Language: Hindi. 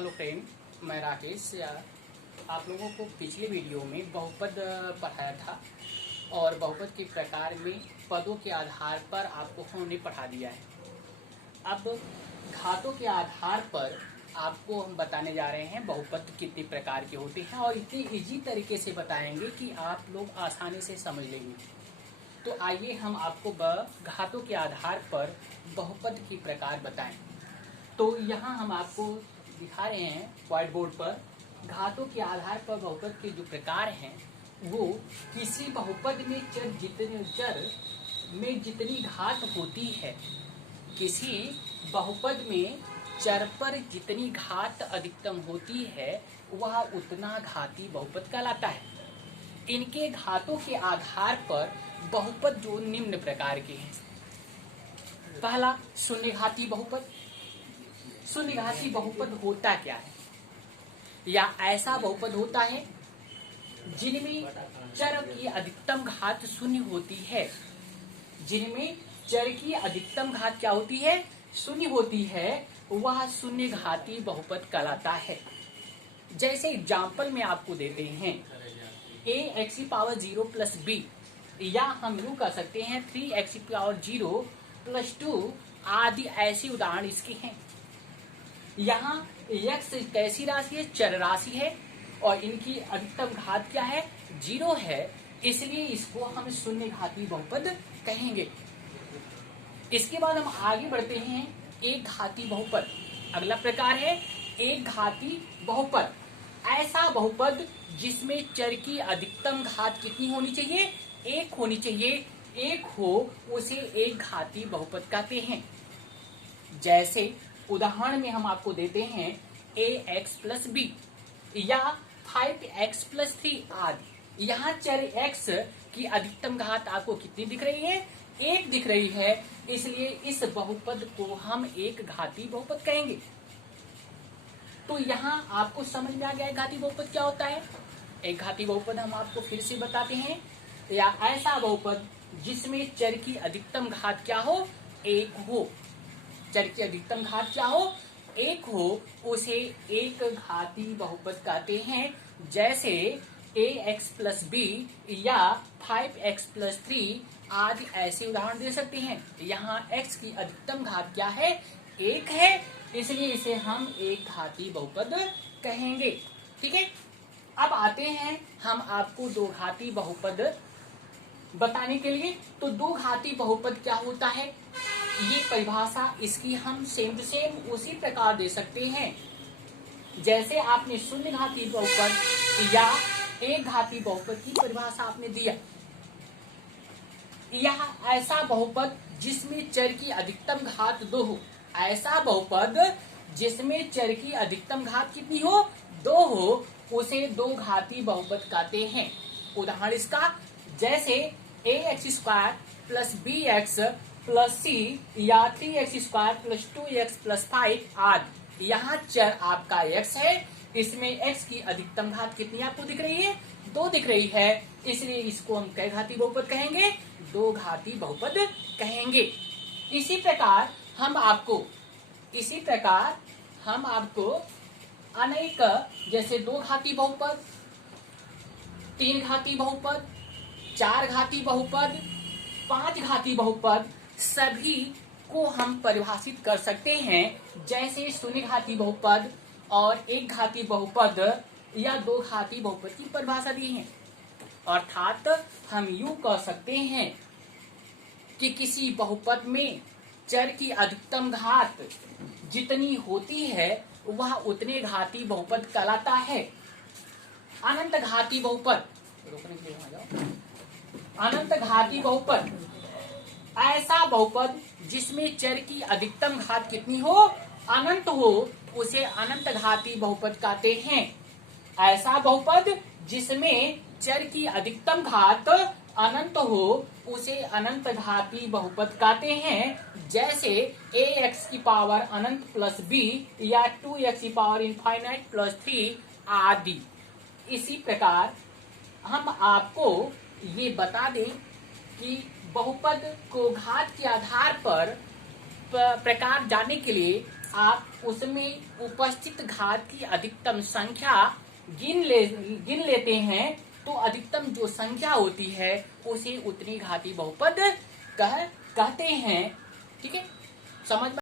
हेलो फ्रेंड, मैं राकेश। आप लोगों को पिछले वीडियो में बहुपद पढ़ाया था और बहुपद के प्रकार में पदों के आधार पर आपको हमने पढ़ा दिया है। अब घातों के आधार पर आपको हम बताने जा रहे हैं बहुपद कितने प्रकार के होते हैं और इतनी इजी तरीके से बताएंगे कि आप लोग आसानी से समझ लेंगे। तो आइए हम आपको घातों के आधार पर बहुपद के प्रकार बताएं। तो यहाँ हम आपको दिखा रहे हैं व्हाइट बोर्ड पर घातों के आधार पर बहुपद के जो प्रकार हैं वो किसी बहुपद में चर में जितनी घात होती है, किसी बहुपद में चर पर जितनी घात अधिकतम होती है वह उतना घाती बहुपद कहलाता है। इनके घातों के आधार पर बहुपद जो निम्न प्रकार के हैं। पहला शून्यघाती बहुपद। शून्यघाती बहुपद होता क्या है? या ऐसा बहुपद होता है जिनमें चर की अधिकतम घात शून्य होती है। जिनमें चर की अधिकतम घात क्या होती है? शून्य होती है। वह शून्यघाती बहुपद कहलाता है। जैसे एग्जाम्पल में आपको देते हैं ax⁻0 + b, या हम यूं कर सकते हैं 3x⁻0 + 2 आदि ऐसे उदाहरण इसके हैं। यहाँ x कैसी राशि है? चर राशि है और इनकी अधिकतम घात क्या है? 0 है, इसलिए इसको हम शून्यघाती बहुपद कहेंगे। इसके बाद हम आगे बढ़ते हैं एक घाती बहुपद। अगला प्रकार है एक घाती बहुपद। ऐसा बहुपद जिसमें चर की अधिकतम घात कितनी होनी चाहिए? 1 होनी चाहिए। 1 हो उसे एक घाती बहुपद कहते हैं। जैसे उदाहरण में हम आपको देते हैं ax + b या 5x + 3 आदि। यहाँ चर x की अधिकतम घात आपको कितनी दिख रही है? 1 दिख रही है, इसलिए इस बहुपद को हम एक घाती बहुपद कहेंगे। तो यहाँ आपको समझ में आ गया है घाती बहुपद क्या होता है। एक घाती बहुपद हम आपको फिर से बताते हैं, या ऐसा बहुपद जिसमें चर की अधिकतम घात क्या हो? 1 हो। चर की अधिकतम घात क्या हो? 1 हो, उसे एक घाती बहुपद कहते हैं। जैसे ax + b या 5x + 3 आदि ऐसे उदाहरण दे सकते हैं। यहाँ x की अधिकतम घात क्या है? 1 है, इसलिए इसे हम एक घाती बहुपद कहेंगे। ठीक है। अब आते हैं हम आपको दो घाती बहुपद बताने के लिए। तो दो घाती बहुपद क्या होता है, ये परिभाषा इसकी हम सेम टू सेम उसी प्रकार दे सकते हैं जैसे आपने शून्य घाती बहुपद या एक घाती बहुपद की परिभाषा आपने दिया। यह ऐसा बहुपद जिसमें चर की अधिकतम घात 2 हो। ऐसा बहुपद जिसमें चर की अधिकतम घात कितनी हो? 2 हो, उसे दो घाती बहुपद कहते हैं। उदाहरण इसका जैसे ax² + bx + c या 3x² + 2x + 5 आदि। यहाँ चर आपका x है, इसमें x की अधिकतम घात कितनी आपको दिख रही है? 2 दिख रही है, इसलिए इसको हम कै घाती बहुपद कहेंगे? दो घाती बहुपद कहेंगे। इसी प्रकार हम आपको अनेक जैसे 2 घाती बहुपद, 3 घाती बहुपद, 4 घाती बहुपद, 5 घाती बहुपद सभी को हम परिभाषित कर सकते हैं। जैसे शून्य घाती बहुपद और एक घाती बहुपद या 2 घाती बहुपद की परिभाषा दी है। अर्थात हम यूं कह सकते हैं कि किसी बहुपद में चर की अधिकतम घात जितनी होती है वह उतने घाती बहुपद कहलाता है। अनंत घाती बहुपद, अनंत घाती बहुपद ऐसा बहुपद जिसमें चर की अधिकतम घात कितनी हो? अनंत हो, उसे अनंत घाती बहुपद कहते हैं। ऐसा बहुपद जिसमें चर की अधिकतम घात अनंत हो उसे अनंत घाती बहुपद कहते हैं। जैसे ax⁻ अनंत + b या 2x⁻∞ + 3 आदि। इसी प्रकार हम आपको ये बता दें कि बहुपद को घात के आधार पर प्रकार जानने के लिए आप उसमें उपस्थित घात की अधिकतम संख्या गिन लेते हैं तो अधिकतम जो संख्या होती है उसे उतनी घाती बहुपद कहते हैं। ठीक है, समझ में